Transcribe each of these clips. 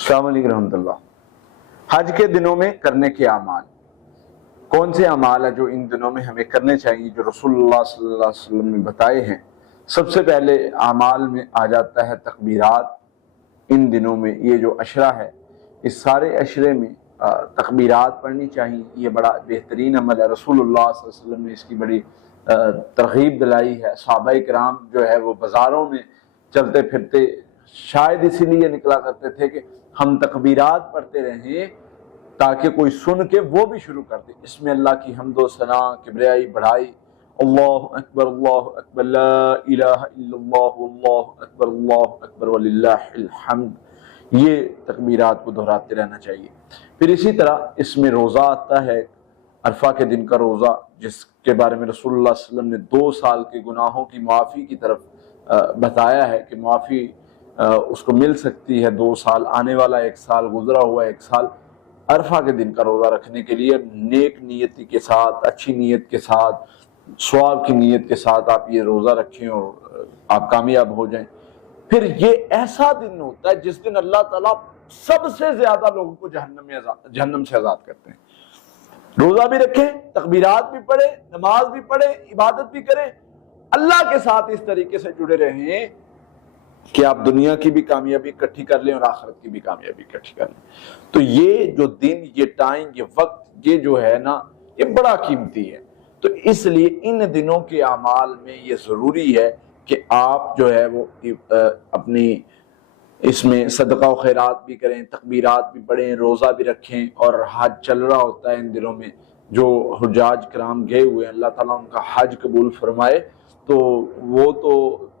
अस्सलाम वालेकुम रहमतुल्लाह। हज के दिनों में करने के अमाल, कौन से अमाल है जो इन दिनों में हमें करने चाहिए, जो रसूलुल्लाह सल्लल्लाहु अलैहि वसल्लम ने बताए हैं। सबसे पहले अमाल में आ जाता है तकबीरात। इन दिनों में ये जो अशरा है, इस सारे अशरे में तकबीरात पढ़नी चाहिए। ये बड़ा बेहतरीन अमल है, रसूलुल्लाह सल्लल्लाहु अलैहि वसल्लम ने इसकी बड़ी तरगीब दिलाई है। सहाबाए किराम जो है वो बाज़ारों में चलते फिरते शायद इसीलिए निकला करते थे कि हम तकबीरात पढ़ते रहें ताकि कोई सुन के वो भी शुरू कर दे। इसमें अल्लाह की हम्दो सना, किबरियाई, बढ़ाई, अल्लाहु अकबर, ला इलाहा इल्लल्लाह, अल्लाहु अकबर वलिल्लाहिल हम्द, ये तकबीरात को दोहराते रहना चाहिए। फिर इसी तरह इसमें रोज़ा आता है, अरफा के दिन का रोज़ा, जिसके बारे में रसूलुल्लाह सल्लल्लाहु अलैहि वसल्लम ने 2 साल के गुनाहों की माफ़ी की तरफ बताया है कि माफ़ी उसको मिल सकती है 2 साल, आने वाला 1 साल, गुजरा हुआ 1 साल। अरफा के दिन का रोज़ा रखने के लिए नेक नियति के साथ, अच्छी नीयत के साथ, सवाब की नीयत के साथ आप ये रोज़ा रखें और आप कामयाब हो जाएं। फिर ये ऐसा दिन होता है जिस दिन अल्लाह ताला सबसे ज्यादा लोगों को जहन्नम से आजाद करते हैं। रोज़ा भी रखें, तकबीरात भी पढ़े, नमाज भी पढ़े, इबादत भी करें, अल्लाह के साथ इस तरीके से जुड़े रहें कि आप दुनिया की भी कामयाबी इकट्ठी कर लें और आखिरत की भी कामयाबी इकट्ठी कर लें। तो ये जो दिन, ये टाइम, ये वक्त, ये जो है ना, ये बड़ा कीमती है। तो इसलिए इन दिनों के अमाल में ये ज़रूरी है कि आप जो है वो अपनी इसमें सदका व खैरात भी करें, तकबीरात भी पढ़ें, रोज़ा भी रखें। और हज चल रहा होता है इन दिनों में, जो हुज्जाज कराम गए हुए हैं, अल्लाह ताला उनका हज कबूल फरमाए। तो वो तो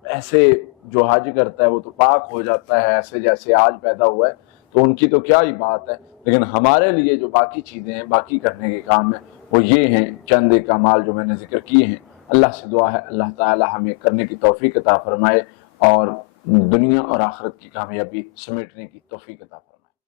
ऐसे जो हज करता है वो तो पाक हो जाता है, ऐसे जैसे आज पैदा हुआ है, तो उनकी तो क्या ही बात है। लेकिन हमारे लिए जो बाकी चीज़ें हैं, बाकी करने के काम हैं, वो ये हैं चंद एक अमाल जो मैंने जिक्र किए हैं। अल्लाह से दुआ है अल्लाह ताला हमें करने की तौफीक अता फरमाए और दुनिया और आखिरत की कामयाबी समेटने की तौफीक अता फरमाए।